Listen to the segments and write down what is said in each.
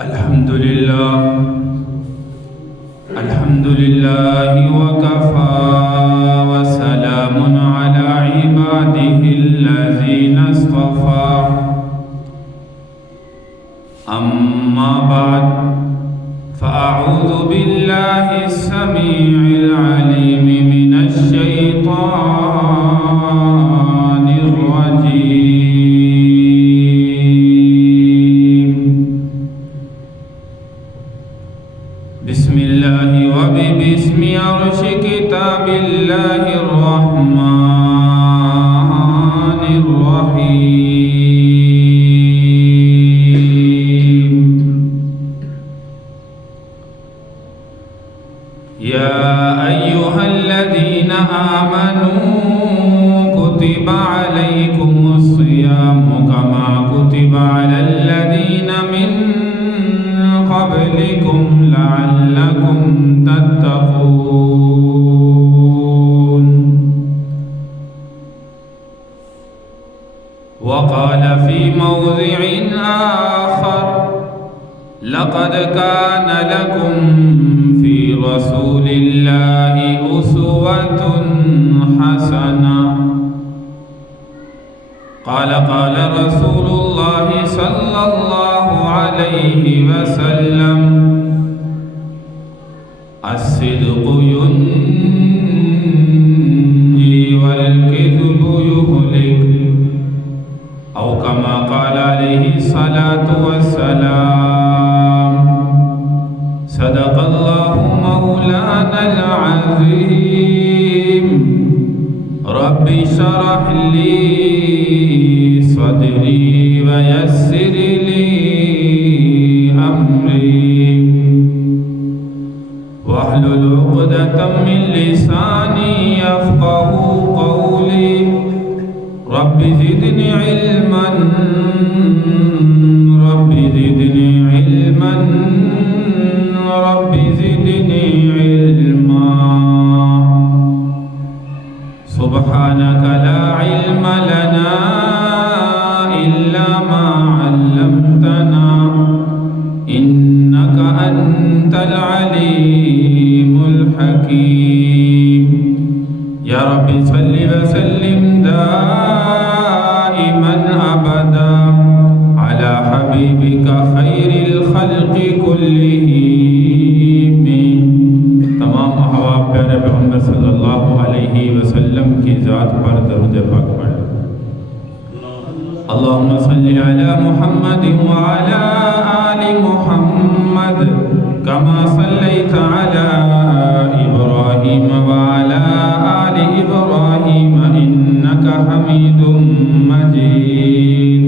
الحمد لله وكفى وسلام على عباده الذين اصطفى أما بعد فأعوذ بالله السميع العليم من الشيطان الرجيم. بسم الله وباسم عرش كتاب الله الرحمن الرحيم. يا أيها الذين آمنوا كتب عليكم الصيام كما كتب على الذين من قبلكم لعلكم تتقون. وقال في موضع آخر: لقد كان لكم في رسول الله أسوة حسنة. قال رسول الله صلى الله عليه وسلم: الصدق ينجي والكذب يهلك، أو كما قال عليه الصلاة والسلام. صدق الله مولانا العظيم. رب اشرح لي صدري ويسر لي أمري واحلل عقدة من لساني يفقه قولي. رب زدني علما رب زدني علما رب زدني علما. سبحانك لا علم لنا إلا ما علمتنا إنك أنت العليم الحكيم. يا رب صل وسلم دائما أبدا على حبيبك خير الخلق كلهم. تمام احباب پیارے پیغمبر صلی اللہ علیہ وسلم کی ذات پر درود پاک پڑھ. اللهم صل على محمد وعلى آل محمد كما صليت على إبراهيم وعلى آل إبراهيم إنك حميد مجيد.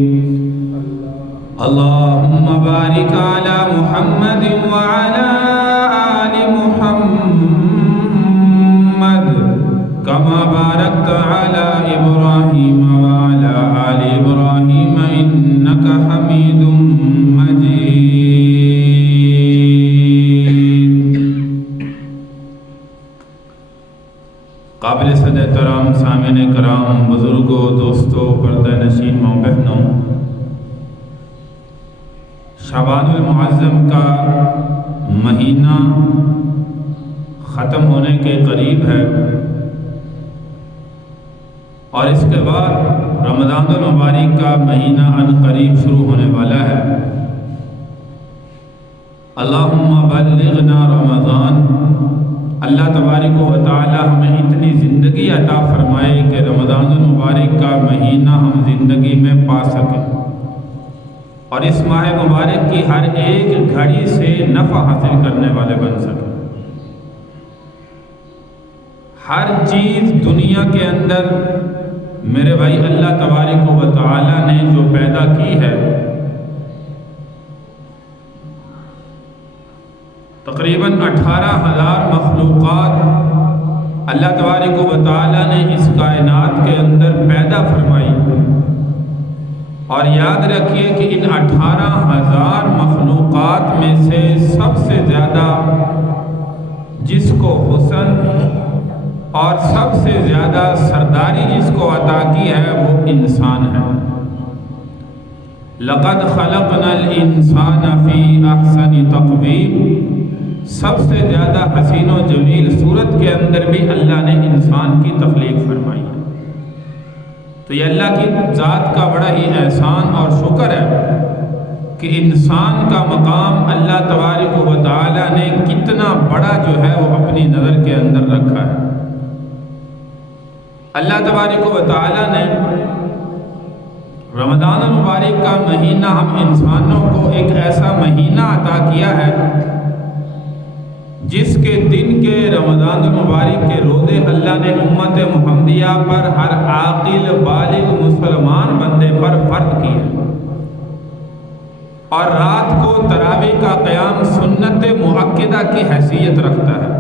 اللهم بارك على محمد وعلى آل محمد كما باركت على إبراهيم وعلى آل إبراهيم إنك حميد مجيد. قابل صد احترام سامعین کرام، بزرگوں، دوستوں، پردہ نشین ماں بہنوں، شعبان المعظم کا مہینہ ختم ہونے کے قریب ہے اور اس کے بعد رمضان المبارک کا مہینہ ان قریب شروع ہونے والا ہے. اللہم بلغنا رمضان. اللہ تبارک و تعالی ہمیں اتنی زندگی عطا فرمائے کہ رمضان المبارک کا مہینہ ہم زندگی میں پا سکیں اور اس ماہ مبارک کی ہر ایک گھڑی سے نفع حاصل کرنے والے بن سکیں. ہر چیز دنیا کے اندر میرے بھائی اللہ تبارک و تعالی نے جو پیدا کی ہے، تقریباً 18,000 مخلوقات اللہ تبارک و تعالی نے اس کائنات کے اندر پیدا فرمائی. اور یاد رکھیے کہ ان 18,000 مخلوقات میں سے سب سے زیادہ جس کو حسن اور سب سے زیادہ سرداری جس کو عطا کی ہے وہ انسان ہے. لقد خلقنا الانسان فی احسن تقویم، سب سے زیادہ حسین و جمیل صورت کے اندر بھی اللہ نے انسان کی تخلیق فرمائی ہے۔ تو یہ اللہ کی ذات کا بڑا ہی احسان اور شکر ہے کہ انسان کا مقام اللہ تبارک و تعالی نے کتنا بڑا جو ہے وہ اپنی نظر کے اندر رکھا ہے۔ اللہ تبارک و تعالی نے رمضان المبارک کا مہینہ ہم انسانوں کو ایک ایسا مہینہ عطا کیا ہے جس کے دن کے رمضان المبارک کے روزے اللہ نے امت محمدیہ پر ہر عاقل بالغ مسلمان بندے پر فرض کیے، اور رات کو تراویح کا قیام سنت مؤکدہ کی حیثیت رکھتا ہے۔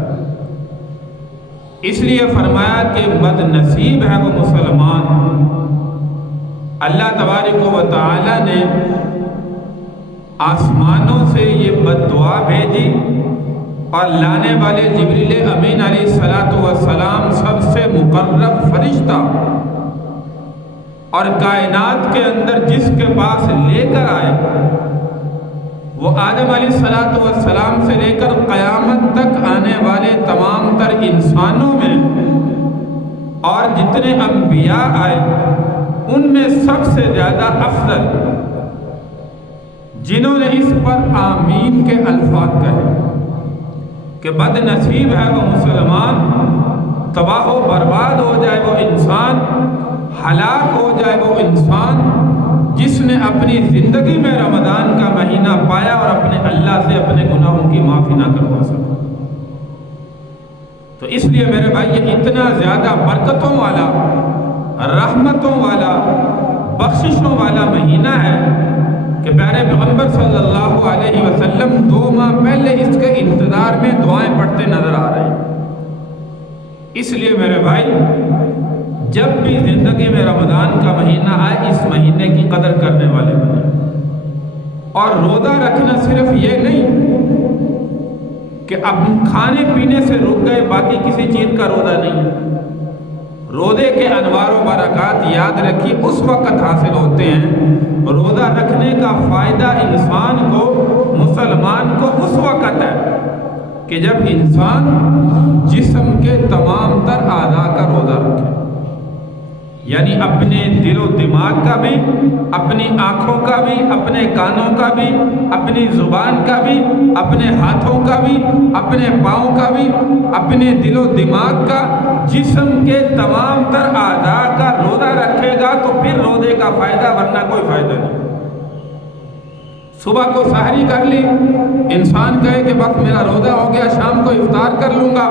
اس لیے فرمایا کہ بد نصیب ہے وہ مسلمان۔ اللہ تبارک و تعالی نے آسمانوں سے یہ بد دعا بھیجی، اور لانے والے جبریل امین علیہ السلام سب سے مقرب فرشتہ، اور کائنات کے اندر جس کے پاس لے کر آئے وہ آدم علیہ السلام سے لے کر قیامت تک آنے والے تمام تر انسانوں میں، اور جتنے انبیاء آئے ان میں سب سے زیادہ افضل، جنہوں نے اس پر آمین کے الفاظ کہے کہ بد نصیب ہے وہ مسلمان، تباہ و برباد ہو جائے وہ انسان، ہلاک ہو جائے وہ انسان جس نے اپنی زندگی میں رمضان کا مہینہ پایا اور اپنے اللہ سے اپنے گناہوں کی معافی نہ کروا سکا۔ تو اس لیے میرے بھائی یہ اتنا زیادہ برکتوں والا، رحمتوں والا، بخششوں والا مہینہ ہے کہ پیارے پیغمبر صلی اللہ علیہ وسلم 2 ماہ پہلے اس کے انتظار میں دعائیں پڑھتے نظر آ رہے ہیں۔ اس لیے میرے بھائی جب بھی زندگی میں رمضان کا مہینہ آئے اس مہینے کی قدر کرنے والے بنے، اور روزہ رکھنا صرف یہ نہیں کہ اب کھانے پینے سے رک گئے باقی کسی چیز کا روزہ نہیں ہے۔ روزے کے انوار و برکات یاد رکھیے اس وقت حاصل ہوتے ہیں، روزہ رکھنے کا فائدہ انسان کو، مسلمان کو اس وقت ہے کہ جب انسان جسم کے تمام تر اعضاء کا روزہ رکھے، یعنی اپنے دل و دماغ کا بھی، اپنی آنکھوں کا بھی، اپنے کانوں کا بھی، اپنی زبان کا بھی، اپنے ہاتھوں کا بھی، اپنے پاؤں کا بھی، اپنے دل و دماغ کا، جسم کے تمام تر اعضاء کا روزہ رکھے گا تو پھر روزے کا فائدہ، ورنہ کوئی فائدہ نہیں۔ صبح کو سحری کر لی، انسان کہے کہ وقت میرا روزہ ہو گیا، شام کو افطار کر لوں گا،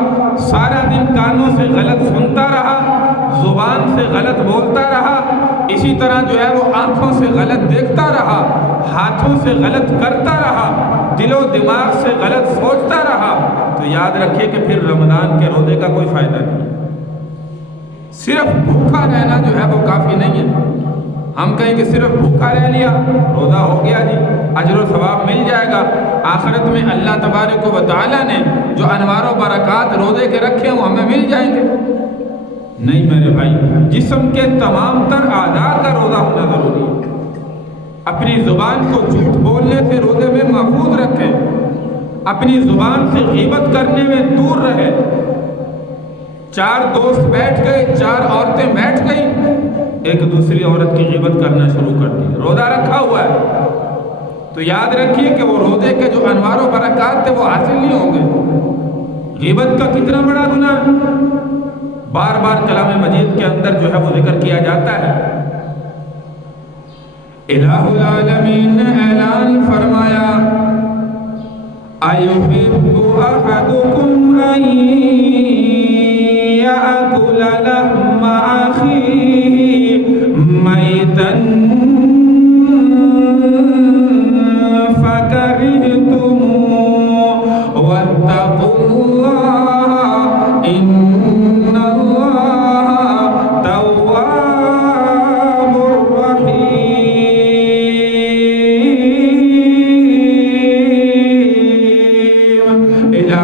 سارا دن کانوں سے غلط سنتا رہا، زبان سے غلط بولتا رہا، اسی طرح جو ہے وہ آنکھوں سے غلط دیکھتا رہا، ہاتھوں سے غلط کرتا رہا، دل و دماغ سے غلط سوچتا رہا، تو یاد رکھیے کہ پھر رمضان کے روزے کا کوئی فائدہ نہیں۔ صرف بھوکا رہنا جو ہے وہ کافی نہیں ہے۔ ہم کہیں کہ صرف بھوکا رہ لیا روزہ ہو گیا جی، اجر و ثواب مل جائے گا، آخرت میں اللہ تبارک و تعالی نے جو انوار و برکات روزے کے رکھے ہیں وہ ہمیں مل جائیں گے۔ نہیں میرے بھائی، جسم کے تمام تر اعضاء کا روزہ ہونا ضروری ہے۔ اپنی زبان کو جھوٹ بولنے سے روزے میں محفوظ رکھیں، اپنی زبان سے غیبت کرنے میں دور رہے۔ 4 دوست بیٹھ گئے، 4 عورتیں بیٹھ گئی، ایک دوسری عورت کی غیبت کرنا شروع کر دی، روزہ رکھا ہوا ہے تو یاد رکھیے کہ وہ روزے کے جو انوار و برکات تھے وہ حاصل نہیں ہوں گے۔ غیبت کا کتنا بڑا گناہ بار بار کلام مجید کے اندر جو ہے وہ ذکر کیا جاتا ہے۔ الہ العالمین نے اعلان فرمایا، ایحب احدکم ان یأکل لحم اخیہ میتا فکرہتموہ واتقوا اللہ ان اللہ تواب رحیم۔ الہ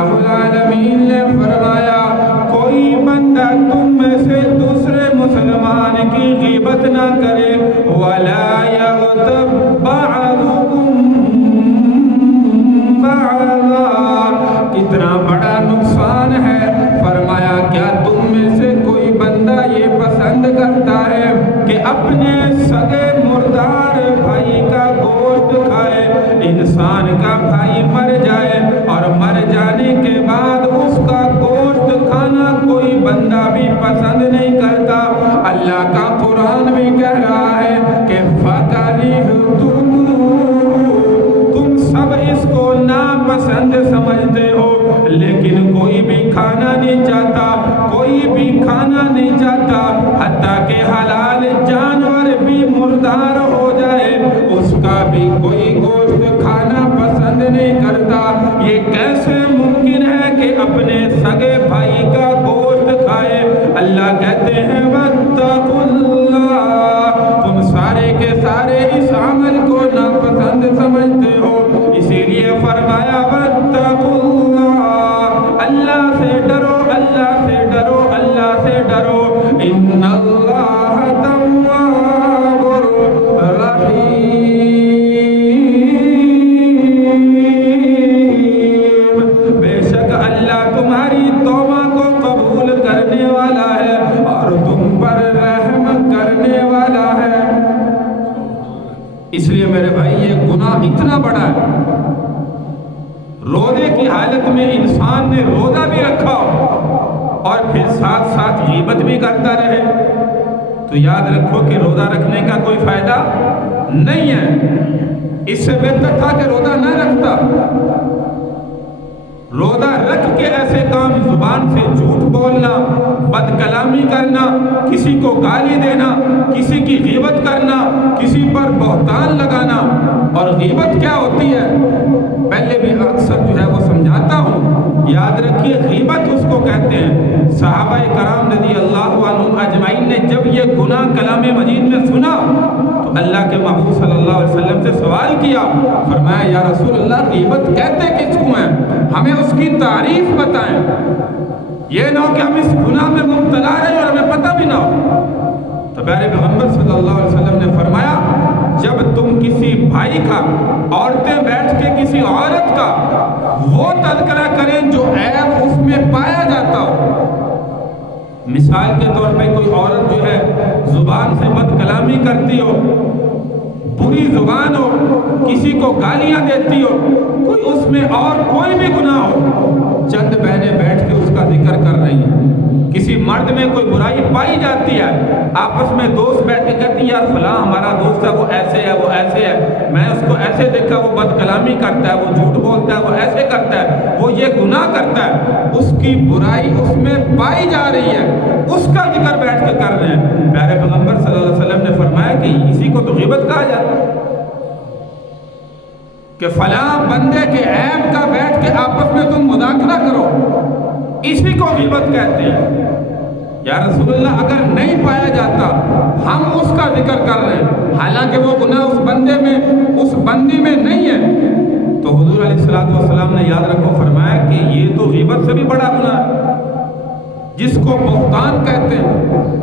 انسان کا بھائی مر جائے اور مر جانے کے بعد اس کا گوشت کھانا کوئی بندہ بھی پسند نہیں کرتا، اللہ کا قرآن بھی کہہ رہا ہے کہ تم سب اس کو ناپسند سمجھتے ہو، لیکن کوئی بھی کھانا نہیں چاہتا، کوئی بھی کھانا نہیں چاہتا، حتیٰ کہ حلال جانور بھی مردار ہو جائے اس کا بھی کوئی گوشت کھانا پسند نہیں کرتا۔ یہ کیسے ممکن ہے کہ اپنے سگے بھائی کا گوشت کھائے؟ اللہ کہتے ہیں واتقوا اللہ، تم سارے کے سارے اس عمل کو ناپسند سمجھتے ہو، اسی لیے فرمایا واتقوا اللہ، اللہ سے ڈرو، اللہ سے ڈرو، اللہ سے ڈرو، ان اللہ تواب رحیم، بے شک اللہ تمہاری توبہ کو قبول کرنے والا ہے اور تم پر رحم کرنے والا ہے۔ اس لیے میرے بھائی یہ گناہ اتنا بڑا ہے، روزے کی حالت میں انسان نے روزہ بھی رکھا اور پھر ساتھ ساتھ غیبت بھی کرتا رہے تو یاد رکھو کہ روزہ رکھنے کا کوئی فائدہ نہیں ہے، اس سے بہتر تھا کہ روزہ نہ رکھتا۔ روزہ رکھ کے ایسے کام، زبان سے جھوٹ بولنا، بد کلامی کرنا، کسی کو گالی دینا، کسی کی غیبت کرنا، کسی پر بہتان لگانا، اور غیبت کیا ہوتی ہے پہلے بھی اکثر جو ہے وہ سمجھاتا ہوں، یاد رکھیے غیبت اس کو کہتے ہیں۔ صحابہ کرام رضی اللہ عنہم اجمعین نے جب یہ گناہ کلام مجید میں سنا تو اللہ کے محبوب صلی اللہ علیہ وسلم سے سوال کیا، فرمایا یا رسول اللہ غیبت کہتے کس کو ہیں، ہمیں اس کی تعریف بتائیں، یہ نہ ہو کہ ہم اس گناہ میں مبتلا رہے اور ہمیں پتہ بھی نہ ہو۔ تو پیارے پیغمبر صلی اللہ علیہ وسلم نے فرمایا جب تم کسی بھائی کا، عورتیں بیٹھ کے کسی عورت کا وہ تذکرہ کریں جو عیب اس میں پایا جاتا ہو، مثال کے طور پہ کوئی عورت جو ہے زبان سے بد کلامی کرتی ہو، بری زبان ہو، کسی کو گالیاں دیتی ہو، کوئی اس میں اور کوئی بھی گناہ ہو، چند بہنیں بیٹھ کے اس کا ذکر کر رہی ہیں، کسی مرد میں کوئی برائی پائی جاتی ہے، آپس میں دوست بیٹھ کے کہتی ہیں یار فلاں ہمارا دوست ہے وہ ایسے ہے، وہ ایسے ہے، میں اس کو ایسے دیکھا وہ بد کلامی کرتا ہے، وہ جھوٹ بولتا ہے، وہ ایسے کرتا ہے، وہ یہ گناہ کرتا ہے، اس کی برائی اس میں پائی جا رہی ہے، اس کا ذکر بیٹھ کے کر رہے ہیں۔ پیارے پیغمبر صلی اللہ علیہ وسلم نے فرمایا کہ اسی کو تو غیبت کہا جاتا ہے، کہ فلاں بندے کے عیب کا بیٹھ کے آپس میں تم مذاکرہ کرو، اسی کو غیبت کہتے ہیں۔ یا رسول اللہ اگر نہیں پایا جاتا ہم اس کا ذکر کر رہے ہیں حالانکہ وہ گناہ اس بندے میں، اس بندی میں نہیں ہے، تو حضور علیہ السلام نے یاد رکھو فرمایا کہ یہ تو غیبت سے بھی بڑا گناہ ہے، جس کو بہتان کہتے ہیں۔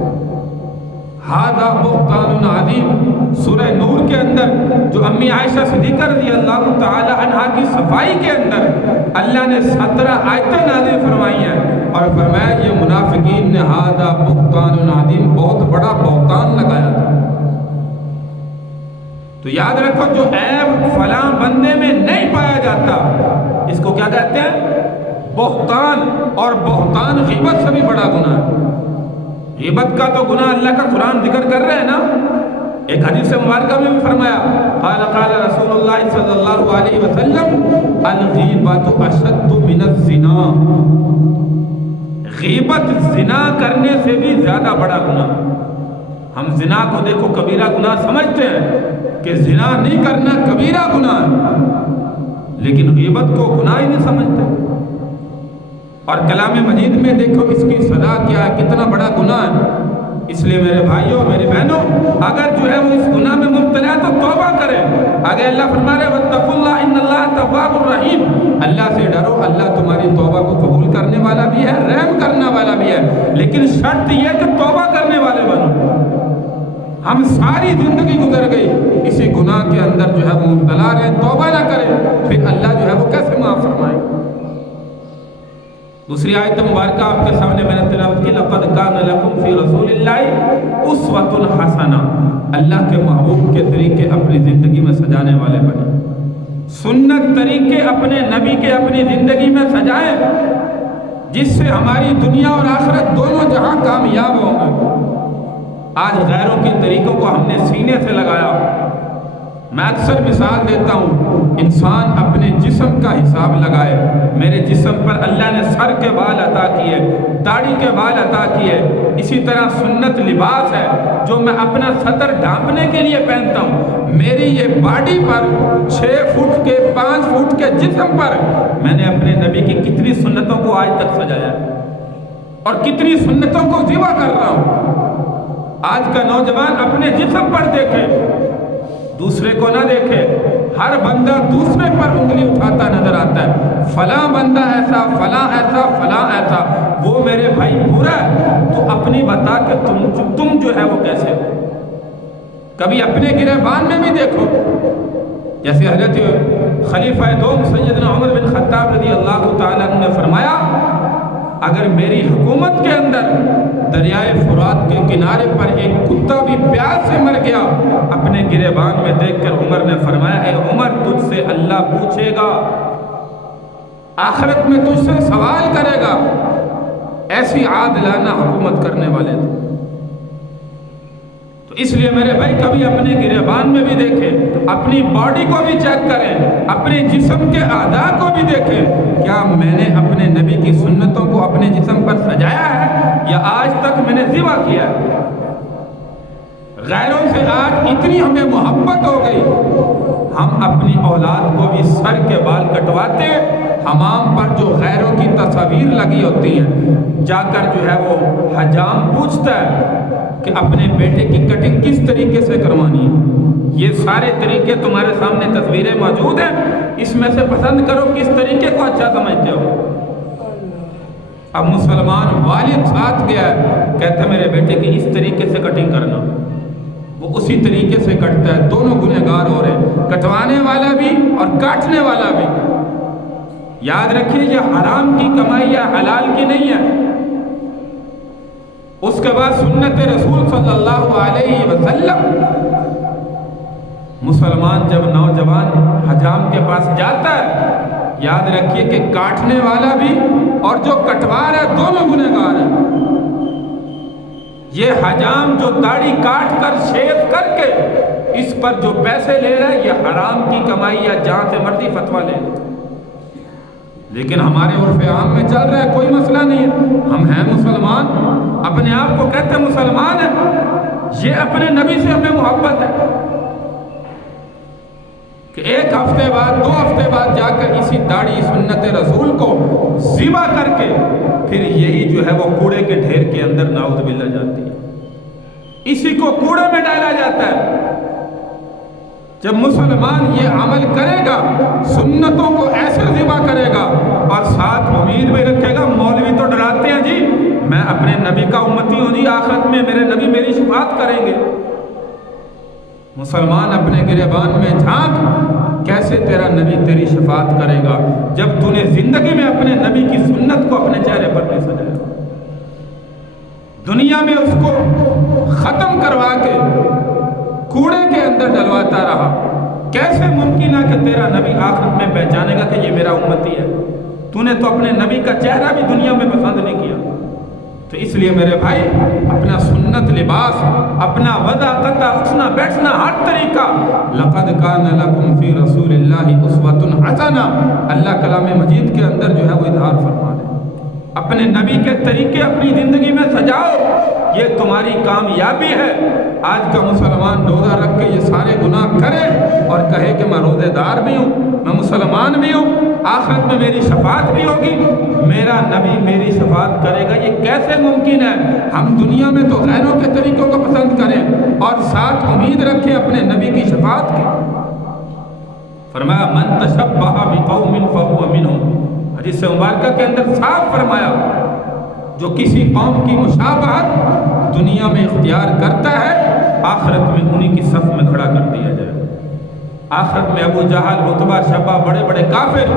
ھذا بہتان عظیم، سورہ نور کے اندر جو امی عائشہ صدیقہ رضی اللہ تعالی عنہا کی صفائی کے اندر اللہ نے 17 آیتیں نازل فرمائی ہیں اور فرمایا یہ منافقین نے ھذا بہتان عظیم، بہت بڑا بہتان لگایا تھا۔ تو یاد رکھو جو عیب فلاں بندے میں نہیں پایا جاتا اس کو کیا کہتے ہیں؟ بہتان، اور بہتان غیبت سے بھی بڑا گناہ ہے۔ غیبت کا تو گناہ اللہ کا قرآن ذکر کر رہے ہیں نا، ایک حدیث مبارکہ میں بھی فرمایا قال رسول اللہ صلی اللہ علیہ وسلم الغیبت اشد من الزنا، غیبت زنا کرنے سے بھی زیادہ بڑا گناہ۔ ہم زنا کو دیکھو کبیرہ گناہ سمجھتے ہیں کہ زنا نہیں کرنا کبیرہ گناہ ہے، لیکن غیبت کو گناہ ہی نہیں سمجھتے۔ اور کلام مجید میں دیکھو اس کی سزا کیا ہے، کتنا بڑا گناہ ہے۔ اس لیے میرے بھائیوں میری بہنوں اگر جو ہے وہ اس گناہ میں مبتلا ہے تو توبہ کریں۔ آگے اللہ فرما رہے واتقوا اللہ ان اللہ تواب الرحیم، اللہ سے ڈرو، اللہ تمہاری توبہ کو قبول کرنے والا بھی ہے، رحم کرنے والا بھی ہے، لیکن شرط یہ کہ توبہ کرنے والے بنو۔ ہم ساری زندگی گزر گئی اسی گناہ کے اندر جو ہے وہ مبتلا رہے، توبہ نہ کریں، پھر اللہ جو ہے وہ کیسے معاف فرمائے؟ دوسری آیت مبارکہ آپ کے سامنے میں نے تلاوت کی، لقد کان لکم فی رسول اللہ اسوۃ حسنہ، اللہ کے محبوب کے طریقے اپنی زندگی میں سجانے والے بنے۔ سنت طریقے اپنے نبی کے اپنی زندگی میں سجائیں، جس سے ہماری دنیا اور آخرت دونوں جہاں کامیاب ہوں گے۔ آج غیروں کے طریقوں کو ہم نے سینے سے لگایا۔ میں اکثر مثال دیتا ہوں، انسان اپنے جسم کا حساب لگائے۔ میرے جسم پر اللہ نے سر کے بال عطا کیے، داڑھی کے بال عطا کیے، اسی طرح سنت لباس ہے جو میں اپنا سطر ڈھانپنے کے لیے پہنتا ہوں۔ میری یہ باڈی پر 6 فٹ کے 5 فٹ کے جسم پر میں نے اپنے نبی کی کتنی سنتوں کو آج تک سجایا اور کتنی سنتوں کو ذبح کر رہا ہوں۔ آج کا نوجوان اپنے جسم پر دیکھے، دوسرے کو نہ دیکھے۔ ہر بندہ دوسرے پر انگلی اٹھاتا نظر آتا ہے، فلاں بندہ ایسا، فلاں ایسا، فلاں ایسا۔ وہ میرے بھائی برا ہے تو اپنی بتا کہ تم جو ہے وہ کیسے ہو۔ کبھی اپنے گریبان میں بھی دیکھو، جیسے حضرت خلیفہ دوم سیدنا عمر بن خطاب رضی اللہ تعالیٰ عنہ نے فرمایا، اگر میری حکومت کے اندر دریائے فرات کے کنارے پر ایک کتا بھی پیاس سے مر گیا، اپنے گریبان میں دیکھ کر عمر نے فرمایا، اے عمر تجھ سے اللہ پوچھے گا، آخرت میں تجھ سے سوال کرے گا۔ ایسی عادلانہ حکومت کرنے والے تھے۔ تو اس لیے میرے بھائی کبھی اپنے گریبان میں بھی دیکھیں، اپنی باڈی کو بھی چیک کریں، اپنے جسم کے اعضاء کو بھی دیکھیں، کیا میں نے اپنے نبی کی سنتوں کو اپنے جسم پر سجایا ہے یا آج تک میں نے ذبح کیا ہے؟ غیروں سے آج اتنی ہمیں محبت ہو گئی، ہم اپنی اولاد کو بھی سر کے بال کٹواتے، حمام پر جو غیروں کی تصاویر لگی ہوتی ہیں جا کر جو ہے وہ حجام پوچھتا ہے کہ اپنے بیٹے کی کٹنگ کس طریقے سے کروانی ہے۔ یہ سارے طریقے تمہارے سامنے تصویریں موجود ہیں، اس میں سے پسند کرو کس طریقے کو اچھا سمجھتے ہو۔ اب مسلمان والد ساتھ گیا ہے، کہتا ہے میرے بیٹے کی اس طریقے سے کٹنگ کرنا، وہ اسی طریقے سے کٹتا ہے۔ دونوں گنہگار ہو رہے ہیں، کٹوانے والا بھی اور کاٹنے والا بھی۔ یاد رکھیے یہ حرام کی کمائی یا حلال کی نہیں ہے۔ اس کے بعد سنت رسول صلی اللہ علیہ وسلم، مسلمان جب نوجوان حجام کے پاس جاتا ہے، یاد رکھیے کہ کاٹنے والا بھی اور جو کٹوا رہا ہے دونوں گنہگار ہیں۔ یہ حجام جو داڑھی کاٹ کر شیو کر کے اس پر جو پیسے لے رہا ہے، یہ حرام کی کمائی یا جہاں سے مرضی فتویٰ لے رہا ہے۔ لیکن ہمارے عرف عام میں چل رہا ہے، کوئی مسئلہ نہیں ہے، ہم ہیں مسلمان، اپنے آپ کو کہتے ہیں مسلمان ہیں، یہ اپنے نبی سے ہمیں محبت ہے کہ 1 ہفتے بعد 2 ہفتے بعد جا کر اسی داڑھی سنت رسول کو ذبح کر کے پھر یہی جو ہے وہ کوڑے کے ڈھیر کے اندر نعوذ باللہ جاتی ہے، اسی کو کوڑے میں ڈالا جاتا ہے۔ جب مسلمان یہ عمل کرے گا، سنتوں کو ایسے ذبح کرے گا اور ساتھ امید بھی رکھے گا، مولوی تو ڈراتے ہیں جی میں اپنے نبی کا امتی ہوں جی، آخرت میں میرے نبی میری شفاعت کریں گے۔ مسلمان اپنے گریبان میں جھانک، کیسے تیرا نبی تیری شفاعت کرے گا جب تو نے زندگی میں اپنے نبی کی سنت کو اپنے چہرے پر نہیں سجایا، دنیا میں اس کو ختم کروا کے کوڑے کے اندر ڈلواتا رہا۔ کیسے ممکن ہے کہ تیرا نبی آخرت میں پہچانے گا کہ یہ میرا امتی ہے؟ تو نے تو اپنے نبی کا چہرہ بھی دنیا میں پسند نہیں کیا۔ تو اس لیے میرے بھائی اپنا سنت لباس، اپنا وضع قطع، اٹھنا بیٹھنا، ہر طریقہ، لقد کان لکم فی رسول اللہ اسوۃ حسنہ، اللہ کلام مجید کے اندر جو ہے وہ اظہار فرما ہے۔ اپنے نبی کے طریقے اپنی زندگی میں سجاؤ، یہ تمہاری کامیابی ہے۔ آج کا مسلمان روزہ رکھ کے یہ سارے گناہ کرے اور کہے کہ میں روزے دار بھی ہوں، میں مسلمان بھی ہوں، آخرت میں میری شفاعت بھی ہوگی، میرا نبی میری شفاعت کرے گا، یہ کیسے ممکن ہے؟ ہم دنیا میں تو غیروں کے طریقوں کو پسند کریں اور ساتھ امید رکھیں اپنے نبی کی شفاعت کی۔ فرمایا من تشبہ بقوم فہو منہم، حدیث مبارکہ کے اندر صاف فرمایا جو کسی قوم کی مشابہت دنیا میں اختیار کرتا ہے، آخرت میں انہی کی صف میں کھڑا کر دیا جائے۔ آخرت میں ابو جہل، عتبہ، شیبہ، بڑے بڑے کافر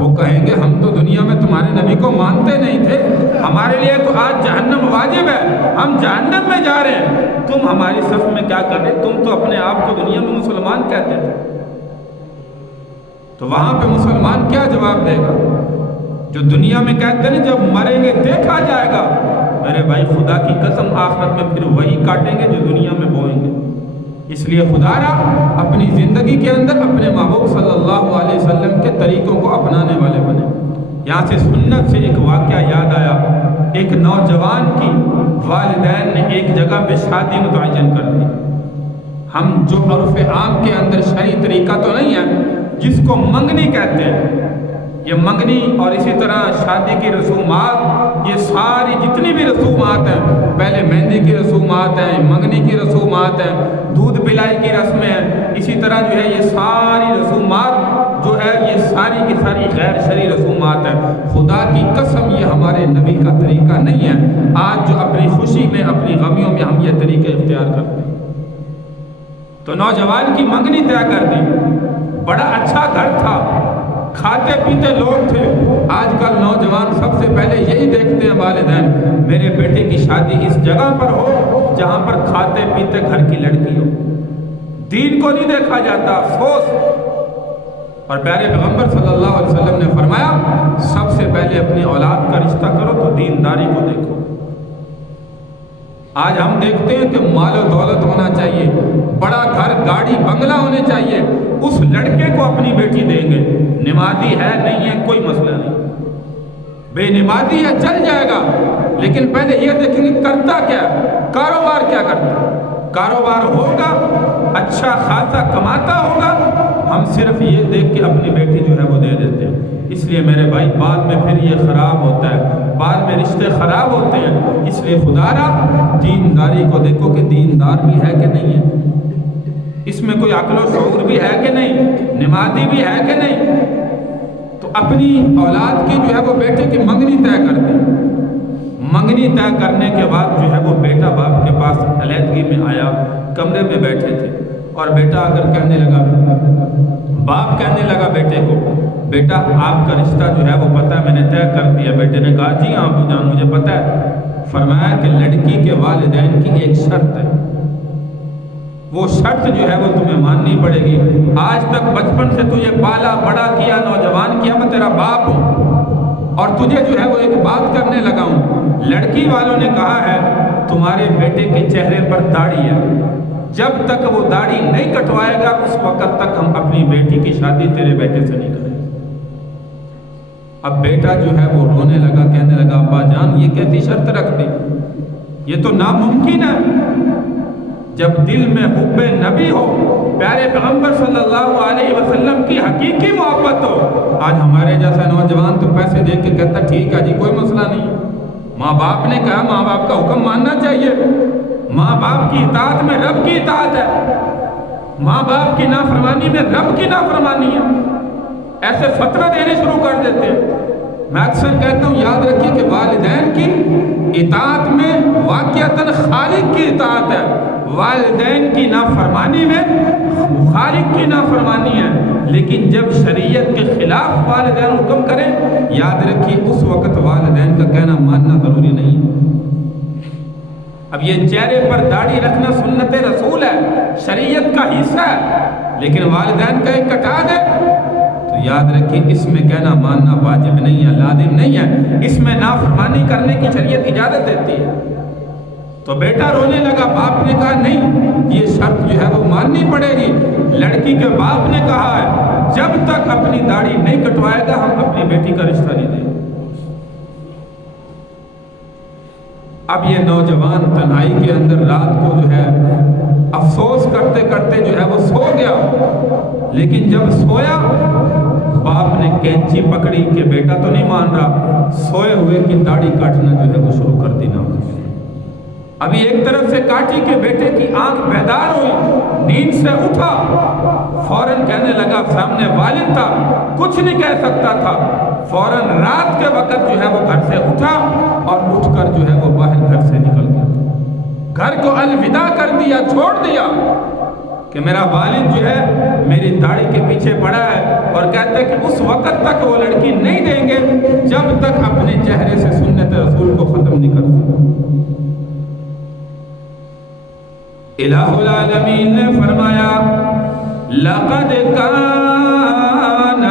وہ کہیں گے ہم تو دنیا میں تمہارے نبی کو مانتے نہیں تھے، ہمارے لیے تو آج جہنم واجب ہے، ہم جہنم میں جا رہے ہیں، تم ہماری صف میں کیا کر رہے؟ تم تو اپنے آپ کو دنیا میں مسلمان کہتے تھے۔ تو وہاں پہ مسلمان کیا جواب دے گا؟ جو دنیا میں کہتے ہیں جب مریں گے دیکھا جائے گا، میرے بھائی خدا کی قسم آخرت میں پھر وہی کاٹیں گے جو دنیا میں بوئیں گے۔ اس لیے خدا را اپنی زندگی کے اندر اپنے محبوب صلی اللہ علیہ وسلم کے طریقوں کو اپنانے والے بنے۔ یہاں سے سنت سے ایک واقعہ یاد آیا، ایک نوجوان کی والدین نے ایک جگہ پہ شادی متعین کر دی۔ ہم جو عرف عام کے اندر شرعی طریقہ تو نہیں ہے، جس کو منگنی کہتے ہیں، یہ منگنی اور اسی طرح شادی کی رسومات، یہ ساری جتنی بھی رسومات ہیں، پہلے مہندی کی رسومات ہیں، منگنی کی رسومات ہیں، دودھ پلائی کی رسمیں ہیں، اسی طرح جو ہے یہ ساری رسومات جو ہے یہ ساری کی ساری غیر شرعی رسومات ہیں۔ خدا کی قسم یہ ہمارے نبی کا طریقہ نہیں ہے۔ آج جو اپنی خوشی میں اپنی غمیوں میں ہم یہ طریقے اختیار کرتے ہیں۔ تو نوجوان کی منگنی طے کر دی، بڑا اچھا گھر تھا، کھاتے پیتے لوگ تھے۔ آج کل نوجوان سب سے پہلے یہی دیکھتے ہیں والدین، میرے بیٹے کی شادی اس جگہ پر ہو جہاں پر کھاتے پیتے گھر کی لڑکی ہو۔ دین کو نہیں دیکھا جاتا، افسوس۔ اور پیارے پیغمبر صلی اللہ علیہ وسلم نے فرمایا سب سے پہلے اپنی اولاد کا رشتہ کرو تو دینداری کو دیکھو۔ آج ہم دیکھتے ہیں کہ مال و دولت ہونا چاہیے، بڑا گھر گاڑی بنگلہ ہونے چاہیے، اس لڑکے کو اپنی بیٹی دیں گے۔ نمازی ہے نہیں ہے کوئی مسئلہ نہیں، بے نمازی ہے چل جائے گا، لیکن پہلے یہ دیکھیں گے کرتا کیا، کاروبار کیا کرتا، کاروبار ہوگا اچھا خاصا کماتا ہوگا، ہم صرف یہ دیکھ کے اپنی بیٹی جو ہے وہ دے دیتے ہیں۔ اس لیے میرے بھائی بعد میں پھر یہ خراب ہوتا ہے، بعد میں رشتے خراب ہوتے ہیں۔ اس لیے خدا را دینداری کو دیکھو کہ دیندار بھی ہے کہ نہیں ہے، اس میں کوئی عقل و شعور بھی ہے کہ نہیں، نمازی بھی ہے کہ نہیں۔ تو اپنی اولاد کی جو ہے وہ بیٹے کی منگنی طے کر دی۔ منگنی طے کرنے کے بعد جو ہے وہ بیٹا باپ کے پاس علیحدگی میں آیا، کمرے میں بیٹھے تھے، اور بیٹا اگر کہنے لگا، باپ کہنے لگا بیٹے کو، بیٹا آپ کا رشتہ جو ہے وہ پتہ ہے میں نے طے کر دیا۔ بیٹے نے کہا جی ہاں ابو جان مجھے پتہ ہے۔ فرمایا کہ لڑکی کے والدین کی ایک شرط ہے، وہ شرط جو ہے وہ تمہیں ماننی پڑے گی۔ آج تک بچپن سے تجھے پالا بڑا کیا، نوجوان کیا، میں تیرا باپ ہوں، اور تجھے جو ہے وہ ایک بات کرنے لگا ہوں۔ لڑکی والوں نے کہا ہے تمہارے بیٹے کے چہرے پر داڑھی ہے، جب تک وہ داڑھی نہیں کٹوائے گا اس وقت تک ہم اپنی بیٹی کی شادی تیرے بیٹے سے نہیں کریں گے۔ اب بیٹا جو ہے وہ رونے لگا، کہنے لگا ابا جان یہ کیسی شرط رکھ دی، یہ تو ناممکن ہے۔ جب دل میں حب نبی ہو، پیارے پیغمبر صلی اللہ علیہ وسلم کی حقیقی محبت ہو۔ آج ہمارے جیسا نوجوان تو پیسے دے کے کہتا ٹھیک ہے جی کوئی مسئلہ نہیں، ماں باپ نے کہا ماں باپ کا حکم ماننا چاہیے، ماں باپ کی اطاعت میں رب کی اطاعت ہے، ماں باپ کی نافرمانی میں رب کی نافرمانی ہے۔ ایسے فتوے دینے شروع کر دیتے ہیں۔ میں اکثر کہتا ہوں یاد رکھیے کہ والدین کی اطاعت میں واقعتاً خالق کی اطاعت ہے، والدین کی نافرمانی میں خالق کی نافرمانی ہے۔ لیکن جب شریعت کے خلاف والدین حکم کریں، یاد رکھیے اس وقت والدین کا کہنا ماننا ضروری نہیں ہے۔ اب یہ چہرے پر داڑھی رکھنا سنت رسول ہے، شریعت کا حصہ ہے، لیکن والدین کا ایک کٹا دے تو یاد رکھیے اس میں کہنا ماننا واجب نہیں ہے، لازم نہیں ہے، اس میں نافرمانی کرنے کی شریعت اجازت دیتی ہے۔ تو بیٹا رونے لگا، باپ نے کہا نہیں یہ شرط جو ہے وہ ماننی پڑے گی۔ لڑکی کے باپ نے کہا ہے جب تک اپنی داڑھی نہیں کٹوائے گا ہم اپنی بیٹی کا رشتہ نہیں دیں گے۔ اب یہ نوجوان تنہائی کے اندر رات کو جو ہے افسوس کرتے کرتے جو ہے وہ سو گیا، لیکن جب سویا باپ نے کینچی پکڑی کہ بیٹا تو نہیں مان رہا، سوئے ہوئے کی داڑھی کاٹنا جو ہے وہ شروع کر دی۔ ابھی ایک طرف سے کاٹی کہ بیٹے کی آنکھ بیدار ہوئی، نیند سے اٹھا، فوراً کہنے لگا، سامنے والد تھا کچھ نہیں کہہ سکتا تھا، فوراً رات کے وقت جو ہے وہ گھر سے اٹھا اور اٹھ کر جو ہے وہ باہر گھر سے نکل گیا، گھر کو الوداع کر دیا، چھوڑ دیا کہ میرا والد جو ہے میری داڑھی کے پیچھے پڑا ہے اور کہتا ہے کہ اس وقت تک وہ لڑکی نہیں دیں گے جب تک اپنے چہرے سے سنت رسول کو ختم نہیں کر سکتے۔ الہ العالمین نے فرمایا لَقَدْ كَانَ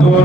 2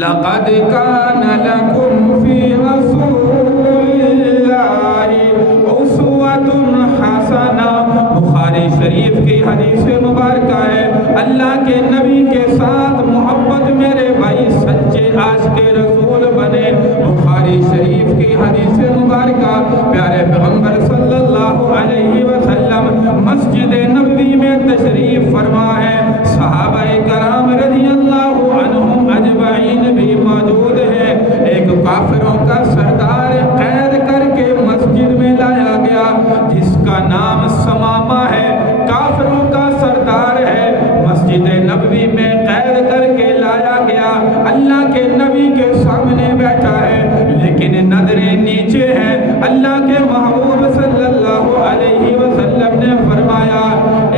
لقد كان لكم في رسول اللہ اسوۃ حسنہ، بخاری شریف کی حدیث مبارکہ ہے، اللہ کے نبی کے ساتھ محبت میرے بھائی سچے عاشق رسول بنے۔ بخاری شریف کی حدیث مبارکہ، پیارے پیغمبر صلی اللہ علیہ وسلم مسجد نبوی میں تشریف فرما ہے، صحابہ کرام رضی اللہ عنہم اجمعین بھی موجود ہیں۔ ایک کافروں کا سردار قید کر کے مسجد میں لایا گیا، جس کا نام سمامہ ہے، کافروں کا سردار ہے، مسجد نبوی میں قید کر کے لایا گیا، اللہ کے نبی کے سامنے بیٹھا ہے، لیکن نظریں نیچے ہیں۔ اللہ کے محبوب صلی اللہ علیہ وسلم نے فرمایا،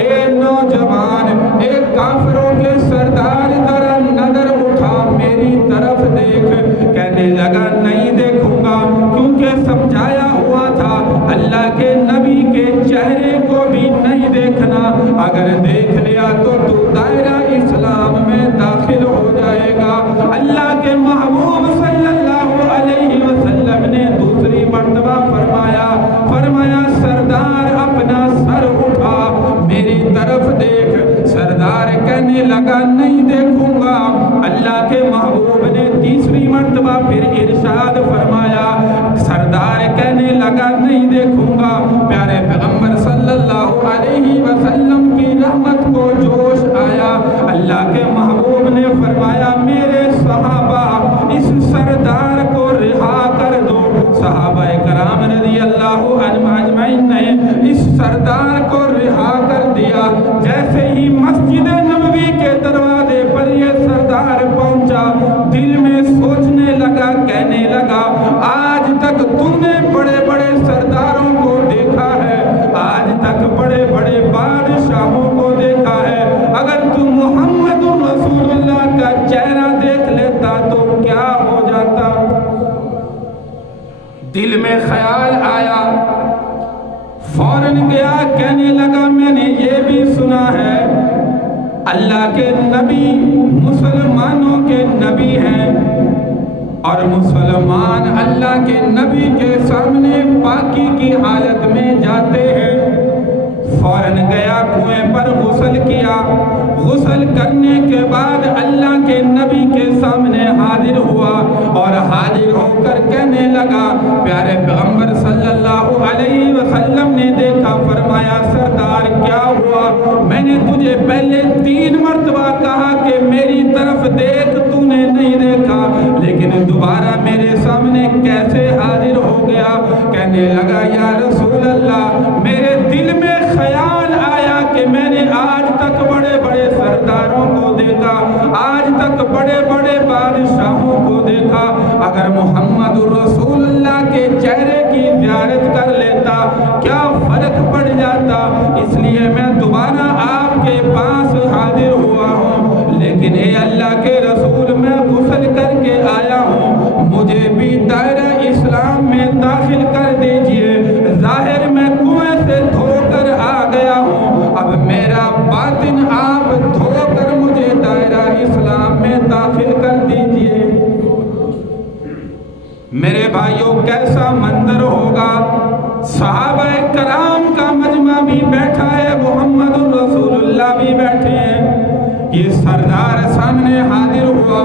اے نوجوان، اے کافروں کے سردار، ذرا نظر اٹھا میری طرف دیکھ۔ کہنے لگا نہیں دیکھوں گا، کیونکہ سمجھایا ہوا تھا اللہ کے نبی کے چہرے کو بھی نہیں دیکھنا، اگر دیکھ لیا تو دائرہ اسلام میں داخل ہو جائے گا۔ اللہ کے محبوب صلی اللہ علیہ وسلم نے دوسری مرتبہ فرمایا سردار اپنا سر اٹھا میری طرف دیکھ۔ سردار کہنے لگا نہیں دیکھوں گا۔ اللہ کے محبوب نے تیسری مرتبہ پھر ارشاد فرمایا، سردار کہنے لگا نہیں دیکھوں گا۔ پیارے پیغمبر صلی اللہ علیہ وسلم کی رحمت کو جوش آیا، اللہ کے محبوب نے فرمایا میرے صحابہ اس سردار کو رہا کر دو۔ صحابہ کرام رضی اللہ عنہم اجمعین نے اس سردار کو رہا کر دیا۔ جیسے ہی مسجد نبوی کے دروازے پر یہ سردار پہنچا، دل میں سوچنے لگا، کہنے لگا آج تک تم نے بڑے بڑے سرداروں کو دیکھا ہے، آج تک بڑے بڑے بادشاہوں کو دیکھا ہے، اگر تم محمد رسول اللہ کا چہرہ دیکھ لیتا تو کیا ہو جاتا؟ دل میں خیال آیا، فوراً گیا، کہنے لگا میں نے یہ بھی سنا ہے اللہ کے نبی مسلمانوں کے نبی ہیں، اور مسلمان اللہ کے نبی کے سامنے پاکی کی حالت میں جاتے ہیں۔ فوراً گیا، کنویں پر غسل کیا، غسل کرنے کے بعد اللہ کے نبی کے سامنے حاضر ہوا، اور حاضر ہو کر کہنے لگا، پیارے پیغمبر صلی اللہ علیہ وسلم نے دیکھا، فرمایا سردار کیا ہوا؟ میں نے تجھے پہلے 3 مرتبہ کہا کہ میری طرف دیکھ، تو نے نہیں دیکھا، لیکن دوبارہ میرے سامنے کیسے حاضر ہو گیا؟ کہنے لگا یا رسول اللہ، میرے دل میں خیال آیا کہ میں نے آج تک بڑے بڑے سرداروں کو دیکھا، آج تک بڑے بڑے بادشاہوں کو دیکھا، اگر محمد رسول اللہ کے چہرے کی زیارت کر لیتا کیا فرق پڑ جاتا؟ اس لیے میں دوبارہ آپ کے پاس حاضر ہوا ہوں، لیکن اے اللہ کے رسول میں غسل کر کے آیا ہوں، مجھے بھی دائرہ اسلام میں داخل کر دیجئے۔ ظاہر میں کنویں سے دھو کر آ گیا ہوں، اب میرا باطن آپ دھو کر مجھے دائرہ اسلام میں داخل کر دیجئے۔ میرے بھائیوں کیسا منظر ہوگا، صحابہ کرام کا مجمع بھی بیٹھا ہے، محمد رسول اللہ بھی بیٹھے ہیں، یہ سردار سامنے حاضر ہوا،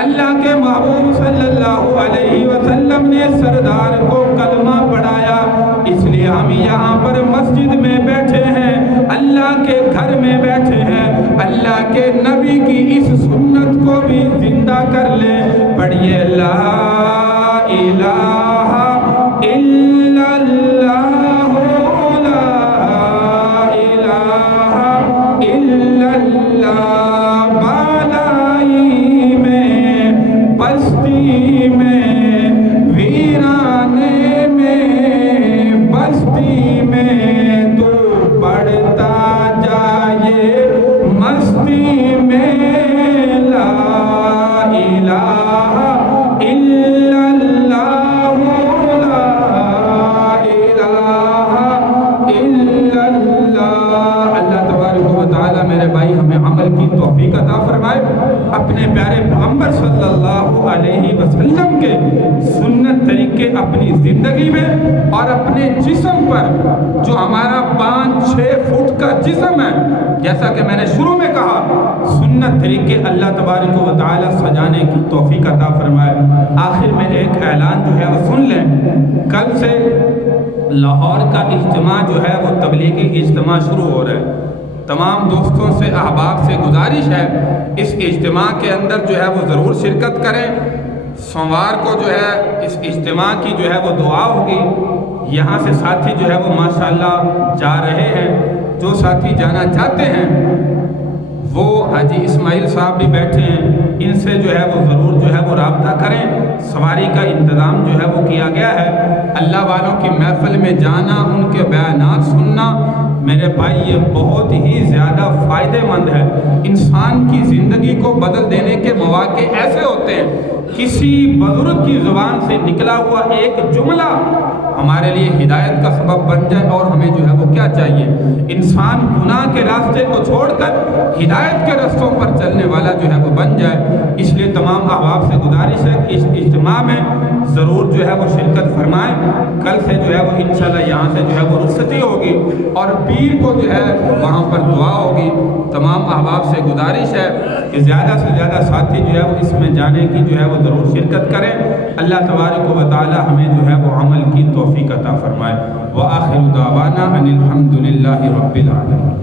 اللہ کے محبوب صلی اللہ علیہ وسلم نے سردار کو کلمہ پڑھایا۔ اس لیے ہم یہاں پر مسجد میں بیٹھے ہیں، اللہ کے گھر میں بیٹھے ہیں، اللہ کے نبی کی اس سنت کو بھی زندہ کر لیں۔ پڑھیے لا الہ الا اللہ، لا الہ الا اللہ، بالائی میں، بستی میں، ویرانے میں، بستی میں، تو پڑھتا جائے مستی میں، لا الہ زندگی میں اور اپنے جسم پر جو ہمارا 5-6 فٹ کا جسم ہے، جیسا کہ میں نے شروع میں کہا، سنت طریقے اللہ تبارک و تعالی سجانے کی توفیق عطا فرمائے۔ آخر میں ایک اعلان جو ہے وہ سن لیں، کل سے لاہور کا اجتماع جو ہے وہ تبلیغی اجتماع شروع ہو رہا ہے۔ تمام دوستوں سے، احباب سے گزارش ہے اس اجتماع کے اندر جو ہے وہ ضرور شرکت کریں۔ سوموار کو جو ہے اس اجتماع کی جو ہے وہ دعا ہوگی۔ یہاں سے ساتھی جو ہے وہ ماشاءاللہ جا رہے ہیں، جو ساتھی جانا چاہتے ہیں وہ حاجی اسماعیل صاحب بھی بیٹھے ہیں، ان سے جو ہے وہ ضرور جو ہے وہ رابطہ کریں۔ سواری کا انتظام جو ہے وہ کیا گیا ہے۔ اللہ والوں کی محفل میں جانا، ان کے بیانات سننا میرے بھائی یہ بہت ہی زیادہ فائدہ مند ہے۔ انسان کی زندگی کو بدل دینے کے مواقع ایسے ہوتے ہیں، کسی بزرگ کی زبان سے نکلا ہوا ایک جملہ ہمارے لیے ہدایت کا سبب بن جائے، اور ہمیں جو ہے وہ کیا چاہیے، انسان گناہ کے راستے کو چھوڑ کر ہدایت کے رستوں پر چلنے والا جو ہے وہ بن جائے۔ اس لیے تمام احباب سے گزارش ہے کہ اس اجتماع میں ضرور جو ہے وہ شرکت فرمائیں۔ کل سے جو ہے وہ انشاءاللہ یہاں سے جو ہے وہ رخصتی ہوگی، اور پیر کو جو ہے وہاں پر دعا ہوگی۔ تمام احباب سے گزارش ہے کہ زیادہ سے زیادہ ساتھی جو ہے وہ اس میں جانے کی جو ہے وہ ضرور شرکت کریں۔ اللہ تبارک و تعالی ہمیں جو ہے وہ عمل کی توفیق عطا فرمائے۔ وآخر دعوانا ان الحمد للہ رب العالمین۔